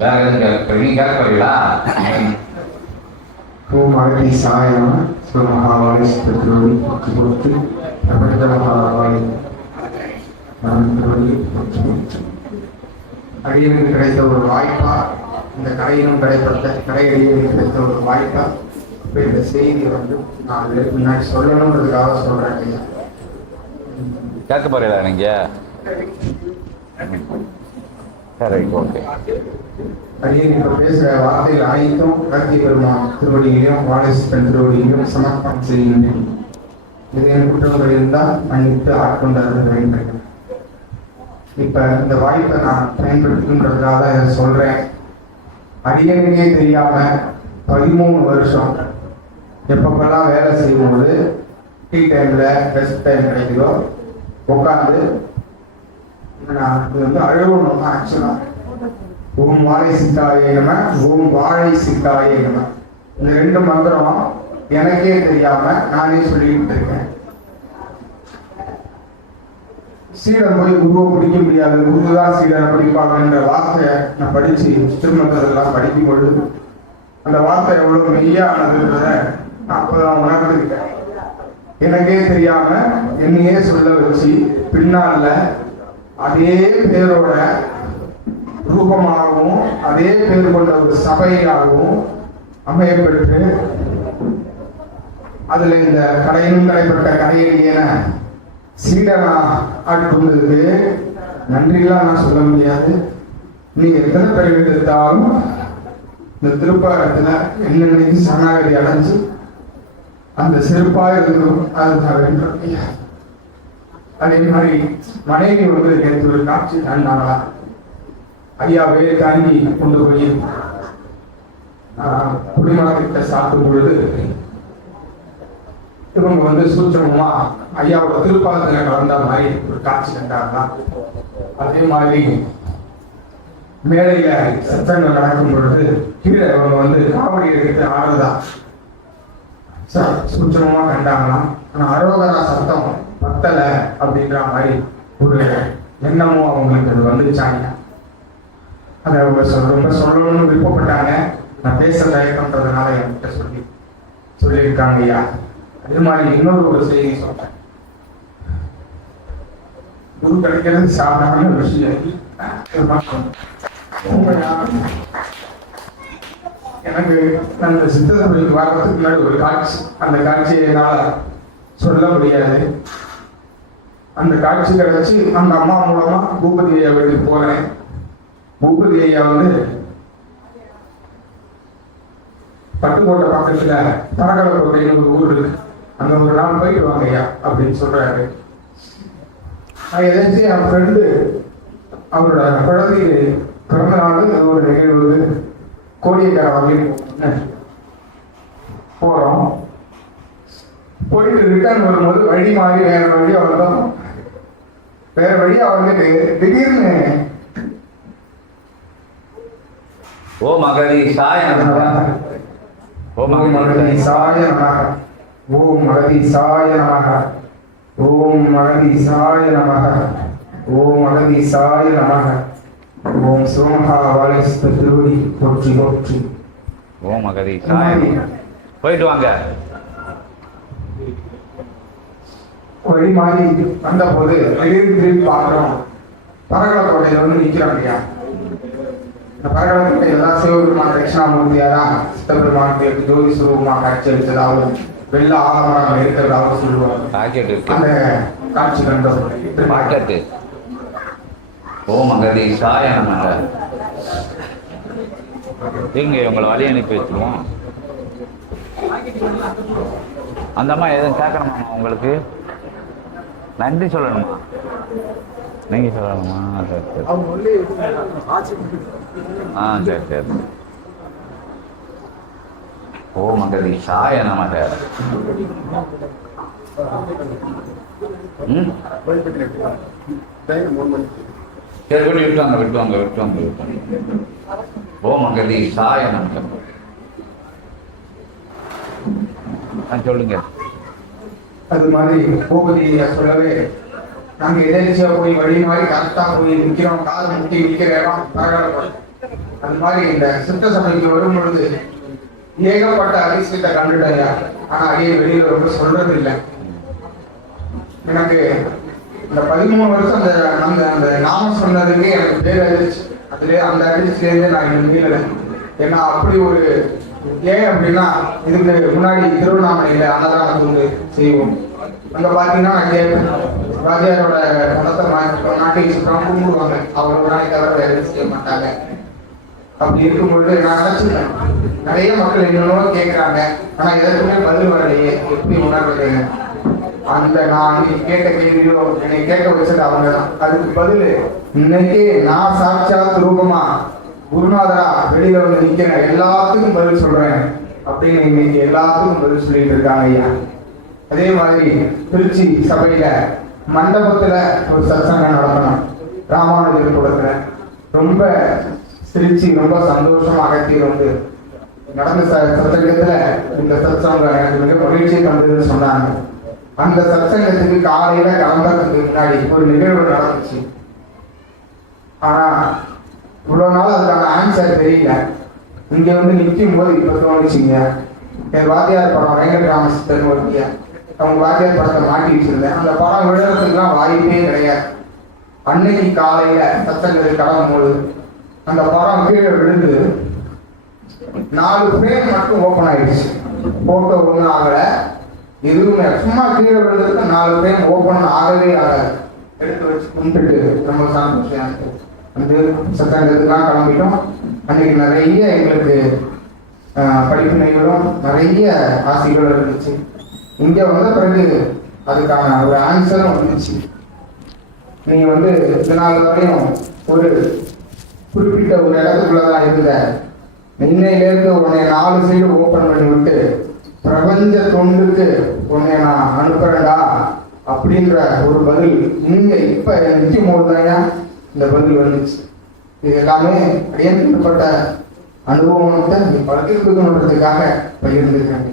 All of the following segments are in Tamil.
வேற எதுவும் கேட்க நீங்க கேட்க போறீங்களா? பெற்றோரி போற்றி போற்றி பிரபஞ்ச கிடைத்த. ஒரு வாய்ப்பா இந்த கடையிலும் கிடைப்பட்ட கடையடியில் கிடைத்த ஒரு வாய்ப்பா இப்போ இந்த செய்தி வந்து நான் இதுக்கு முன்னாடி சொல்லணுன்றதுக்காக சொல்றேன் ஐயா. கேட்க போறீங்களா நீங்க? சரி ஓகே. ஐயன் இப்ப பேசுற வார்த்தைகள் அனைத்தும் கருத்தி பெருமான் திருவடியிலும் வாழைசிப்பன் திருவடியிலும் சமர்ப்பணம் செய்கின்றேன். இது என் குற்றங்கள் இருந்தால் மன்னித்து ஆட்கொண்டு வேண்டும். இப்ப இந்த வாய்ப்பை நான் பயன்படுத்துன்றதுக்காக இதை சொல்றேன். அடியனுக்கே தெரியாம பதிமூணு வருஷம் எப்பப்பெல்லாம் வேலை செய்யும்போது டீ டைம்ல ரெஸ்ட் டைம் கிடைக்குதோ உட்காந்து இது வந்து ஆக்சுவலா ஓம் வாழை சித்தாயே நம ஓம் வாழை சித்தாயே நம. இந்த ரெண்டு மந்திரம் எனக்கே தெரியாம நானே சொல்லிக்கிட்டு இருக்கேன் சீடன் போய் குருவை பிடிக்க முடியாது. குரு தான் சீடனை பிடிப்பாங்கன்ற வார்த்தையை நான் படிச்சு திருமணத்தெல்லாம் படிக்கும் பொழுது அந்த வார்த்தை எவ்வளவு மெய்யானதுன்றத நான் அப்பதான் உணர்ந்துக்கிட்டேன் எனக்கே தெரியாம என்னையே சொல்ல வச்சு பின்னால அதே பேரோட ரூபமாகவும் அதே பேர் கொண்ட ஒரு சபையாகவும் அமையப்பெற்று அதுல இந்த கடையிலும் கடைப்பட்ட கடையடியன சீடனா ஆட்கொண்டதுக்கு நன்றிலாம் நான் சொல்ல முடியாது நீ எத்தனை பேர் எடுத்தாலும் இந்த திருப்பாரத்துல என்ன நினைச்சு சரணாகதி அடைஞ்சு அந்த செருப்பாக இருக்கணும் அது வேண்டும் ஐயா. அதே மாதிரி மனைவி வந்து நேற்று ஒரு காட்சி ஐயா வேலை தாண்டி கொண்டு போய் ஆஹ், குடிமகத்திட்ட சாப்பிடும் பொழுது இவங்க வந்து சூச்சனமா ஐயாவோட திருப்பாதத்துல கலந்த மாதிரி ஒரு காட்சி கண்டாங்களா அதே மாதிரி மேடையில சத்தங்கள் நடக்கும் பொழுது கீழே இவங்க வந்து காவடி எடுத்து ஆடுறதா? ச- கண்டாங்களாம் ஆனா அரோகரா சத்தம். பத்தல அப்படின்ற மாதிரி ஒரு எண்ணமும் அவங்களுக்கு அது வந்துச்சாங்க அதை அவங்க சொல்ல ரொம்ப சொல்லணும்னு விருப்பப்பட்டாங்க. நான் பேச தயக்கம்ன்றதுனால என்கிட்ட சொல்லி சொல்லியிருக்காங்க ஐயா. அதே மாதிரி இன்னொரு ஒரு செய்தி சொல்றேன். குரு கிடைக்கிறது சாதாரண விஷயம். எனக்கு அந்த சித்தத்துறைக்கு வர்றதுக்கு முன்னாடி ஒரு காட்சி அந்த காட்சியை என்னால் சொல்ல முடியாது. அந்த காட்சி கிடைச்சி அந்த அம்மா மூலமா பூபதி ஐயா வீட்டுக்கு போறேன். பூபதி ஐயா வந்து பட்டுக்கோட்டை பக்கத்துல தரகலக்கோட்டைன்னு ஒரு ஊர் இருக்கு. அங்க ஒரு நாள் போயிட்டு வாங்க ஐயா அப்படின்னு சொல்றாரு. ஏதாச்சும் என் ஃப்ரெண்டு அவரோட குழந்தை பிறந்த நாள் ஒரு நிகழ்வு கோடியக்கார வாங்கிட்டு போறோம். போயிட்டு ரிட்டர்ன் வரும்போது வழி மாறி வேற வழி அவ்வளோதான் வேற வழியா வந்துட்டு திடீர்னு ஓ மகதி சாய ஓ ஓம் மகதி மகதீசாய நமக ஓம் மகதீசாய நமக ஓம் மகதீசாய நமக ஓம் மகதீசாய நமக ஓம் சோமஹா வாலேஸ்வர திருவடி போற்றி போற்றி ஓ மகதி சாய போயிட்டு வாங்க வழி மாறி வந்த போது திடீர்னு திரும்பி பார்க்கிறோம். வந்து நிக்கிறோம் இல்லையா இந்த பரகல கோட்டையில தான் சிவபெருமான் தட்சிணாமூர்த்தியாரா சித்தபெருமானுக்கு ஜோதி சுரூபமாக காட்சி அளித்ததாகவும் வெள்ள ஆலமரம் இருக்கிறதாகவும் இருக்கு. அந்த காட்சி கண்டோம். பாக்கெட்டு. ஓ மகதி சாய நமக. இருங்க உங்களை வழி அனுப்பி வச்சிருவோம். அந்த அம்மா எதுவும் கேட்கணுமா உங்களுக்கு? நன்றி சொல்லணுமா? நீங்க சொல்லணுமா? சரி சரி. ஆ சரி சரி. ஓ மகதி சாய நமக. ம்? சரி விட்டு விட்டுவாங்க விட்டுவாங்க விட்டுவாங்க விட்டுவாங்க ஓ மகதி சாய நமக. ஆ சொல்லுங்க. அது மாதிரி பூபதி சொல்லவே. நாங்க எதிர்ச்சியா போய் வழி மாதிரி கரெக்டா போய் நிற்கிறோம் கால் முட்டி நிற்கிற இடம் பரகல அது மாதிரி இந்த சித்த சபைக்கு வரும் பொழுது ஏகப்பட்ட அதிசயத்தை கண்டுடையா ஆனா அதே வெளியில ரொம்ப சொல்றது இல்லை எனக்கு இந்த பதிமூணு வருஷம் அந்த அந்த அந்த நாமம் சொன்னதுக்கே எனக்கு பேர் அதிர்ச்சி. அதுலேயே அந்த அதிர்ச்சியிலேருந்து நான் இன்னும் மீளல. ஏன்னா அப்படி ஒரு ஏன் அப்படின்னா இதுக்கு முன்னாடி திருவண்ணாமலையில அன்னதானம் வந்து செய்வோம். அங்க பாத்தீங்கன்னா நான் ராஜாரோட பணத்தை நாட்டை நாட்டில் சுற்றாம கும்பிடுவாங்க. அவங்க நாளைக்கு தவிர வேற எதுவும் செய்ய மாட்டாங்க. அப்படி இருக்கும்பொழுது நான் நினைச்சிருக்கேன். நிறைய மக்கள் என்னென்னவோ கேட்கறாங்க. ஆனா எதற்குமே பதில் வரலையே. எப்படி உணர்றது? அந்த நான் அன்னைக்கு கேட்ட கேள்வியோ என்னை கேட்க வச்சது அவங்க தான் அதுக்கு பதில் இன்னைக்கு நான் சாட்சா ரூபமா குருநாதரா வெளியில வந்து நிக்கிறேன். எல்லாத்துக்கும் பதில் சொல்றேன். அப்படின்னு இன்னைக்கு எல்லாத்துக்கும் பதில் சொல்லிட்டு இருக்காங்க ஐயா. அதே மாதிரி திருச்சி சபையில மண்டபத்துல ஒரு சத்சங்கம் நடத்தணும். ராமானுஜர் கூடத்துல. ரொம்ப சிரிச்சு ரொம்ப சந்தோஷமா வந்து நடந்த ச- சத்சங்கத்துல இந்த சத்சங்கம் எனக்கு மிக மகிழ்ச்சியை தந்ததுன்னு சொன்னாங்க. அந்த சத்சங்கத்துக்கு காலையில கலந்ததுக்கு முன்னாடி ஒரு நிகழ்வு நடந்துச்சு. ஆனா இவ்வளோ நாள் அதுக்கான ஆன்சர் தெரியல. இங்கே வந்து நிற்கும் போது இப்போ தோணுச்சுங்க. என் வாத்தியார் படம் வெங்கட்ராமசித்தன் ஒருத்திய அவங்க வாத்தியார் படத்தை மாட்டி வச்சிருந்தேன். அந்த படம் விழுறதுக்குலாம் வாய்ப்பே கிடையாது. அன்னைக்கு காலையில சத்தங்கள் கிளம்பும் போது அந்த படம் கீழே விழுந்து நாலு ஃப்ரேம் மட்டும் ஓப்பன் ஆயிடுச்சு. போட்டோ ஒன்றும் ஆகலை. எதுவுமே சும்மா கீழே விழுந்ததுக்கு நாலு ஃப்ரேம் ஓப்பன் ஆகவே ஆகாது. எடுத்து வச்சு கும்பிட்டு நம்ம சந்தோஷம் வந்து சத்தங்கத்துக்குலாம் கிளம்பிட்டோம் அன்றைக்கி நிறைய எங்களுக்கு ஆஹ், படிப்பினைகளும் நிறைய ஆசைகளும் இருந்துச்சு. இங்கே வந்த பிறகு அதுக்கான ஒரு ஆன்சரும் வந்துச்சு. நீ வந்து இதனால வரையும் ஒரு குறிப்பிட்ட ஒரு இடத்துக்குள்ளதான் இருந்த இன்னையிலேருந்து உன்னை நாலு சைடு ஓப்பன் பண்ணி விட்டு பிரபஞ்ச தொண்டுக்கு உன்னை நான் அனுப்புறேன்டா அப்படின்ற ஒரு பதில் இங்கே இப்ப நிற்கும் போதுதாங்க இந்த பதில் வந்துச்சு இது எல்லாமே அடியப்பட்ட அனுபவத்தை நீ பழகிருக்கணுன்றதுக்காக பகிர்ந்துருக்கேன்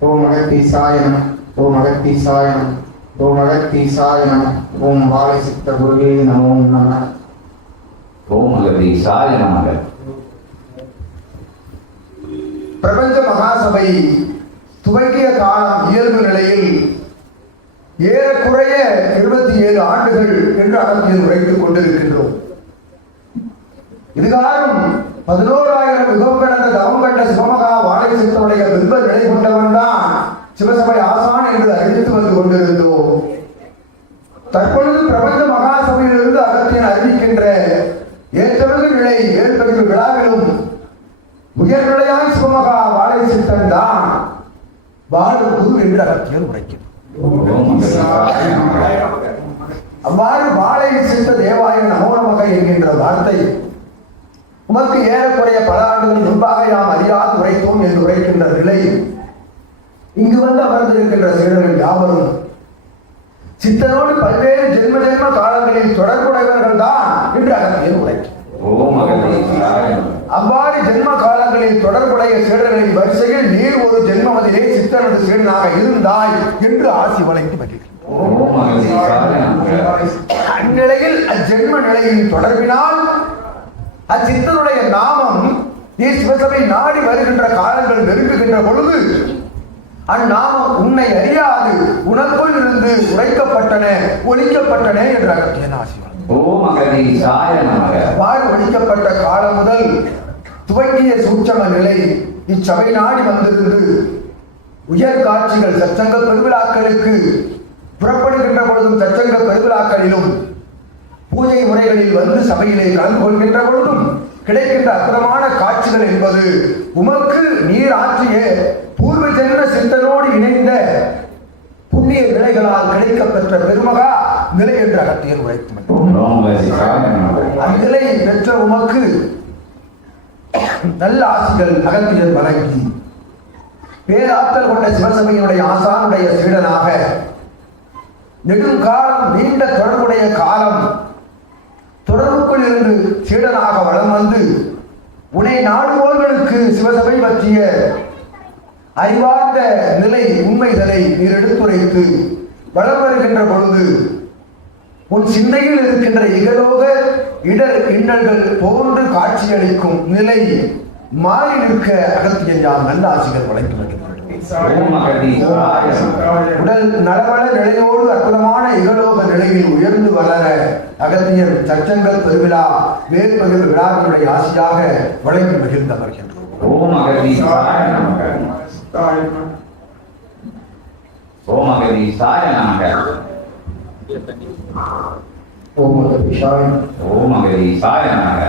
ஓ மகத்தி சாயனம் ஓ மகத்தி சாயனம் ஓ மகத்தி சாயனம் ஓம் வாழை சித்த குருவே நமோ நம. ஓம் அகதி சாய நமக பிரபஞ்ச மகாசபை துவங்கிய காலம் இயல்பு நிலையில் ஏறக்குறைய இருபத்தி ஏழு ஆண்டுகள் என்று அகத்தியில் உரைத்துக் கொண்டிருக்கின்றோம். இதுகாரும் பதினோராயிரம் யுகம் கடந்த தவம் கண்ட சிவமகா வாழை சித்தனுடைய பிம்ப நிலை கொண்டவன் தான் சிவசபை ஆசான் என்று அறிவித்து வந்து கொண்டிருந்தோம். தற்பொழுது பிரபஞ்ச மகாசபையிலிருந்து அகத்தியன் அறிவிக்கின்ற ஏற்றமிகு நிலை ஏற்பதிவு விழாவிலும் உயர்நிலையாய் சிவமகா வாழை சித்தன் தான் வாழும் குரு என்று அகத்தியர் உரைக்கிறார் ஓம் அகதி சாய நமக அவ்வாறு வாழை சித்த தேவாய இருக்கின்ற என்கின்ற வார்த்தை. உமக்கு ஏறக்குறைய பல ஆண்டுகள் முன்பாக நாம் அறியாது உரைத்தோம் என்று உரைக்கின்ற நிலையில் இங்கு வந்து அமர்ந்திருக்கின்ற சீடர்கள் யாவரும்? சித்தனோடு பல்வேறு ஜென்ம ஜென்ம காலங்களில் தொடர்புடையவர்கள் தான் என்று அகத்தியர் உரைக்கும் அவ்வாறு ஜென்ம காலங்களில் தொடர்புடைய சீடர்களின் வரிசையில் நீர் ஒரு ஜென்மமதிலே சித்தனது சீடனாக இருந்தாய் என்று ஆசி வழங்கி வருகிறார் அந்நிலையில் அஜென்ம நிலையின் தொடர்பினால் அச்சித்தனுடைய நாமம் சிவசபை நாடி வருகின்ற காலங்கள் நெருங்குகின்ற பொழுது அந்நாமம் உன்னை அறியாது உனக்குள் இருந்து உரைக்கப்பட்டன ஒழிக்கப்பட்டன என்று அகத்தியன் ஆசிவார் ஓம் அகதி சாய நமக. அவ்வாறு ஒழிக்கப்பட்ட காலம் முதல் துவங்கிய சூட்சம நிலை இச்சபை நாடி வந்திருந்து உயர் காட்சிகள் சச்சங்க பெருவிழாக்களுக்கு புறப்படுகின்ற பொழுதும் சச்சங்க பெருவிழாக்களிலும் பூஜை முறைகளில் வந்து சபையிலே கலந்து கொள்கின்ற பொழுதும் கிடைக்கின்ற அற்புதமான காட்சிகள் என்பது உமக்கு நீர் ஆற்றிய பூர்வ ஜென்ம சித்தனோடு இணைந்த புண்ணிய நிலைகளால் கிடைக்கப்பெற்ற பெருமகா நிலை என்று அகத்தியர் உரைத்து அந்நிலை பெற்ற உமக்கு நல்ல ஆசிகள் அகத்தியர் வழங்கி பேராற்றல் கொண்ட சிவசபையினுடைய ஆசானுடைய சீடனாக நெடுங்காலம் நீண்ட தொடர்புடைய காலம். தொடர்புக்குள் இருந்து சீடனாக வளம் வந்து உன்னை நாடுவோர்களுக்கு சிவசபை பற்றிய அறிவார்ந்த நிலை உண்மைகளை நீர் எடுத்துரைத்து வளம் வருகின்ற பொழுது உன் சிந்தையில் இருக்கின்ற இகலோக இடர் இன்னல்கள் போன்று காட்சியளிக்கும் நிலை மாறி நிற்க அகத்தியன் யாம் நல்ல ஆசிரியர் வழங்கி உடல் நலவள நிலையோடு அற்புதமான இகலோக நிலையில் உயர்ந்து வளர அகத்தியன் சச்சங்கள் பெருவிழா வேற்பகிர் விழாக்களுடைய ஆசியாக வழங்கி மகிழ்ந்து அமர்கின்றோம். ஓம் அகதீசாய நமக ஓம் அகதீசாய நமக ஓம் ஓம் அகதீசாய நமக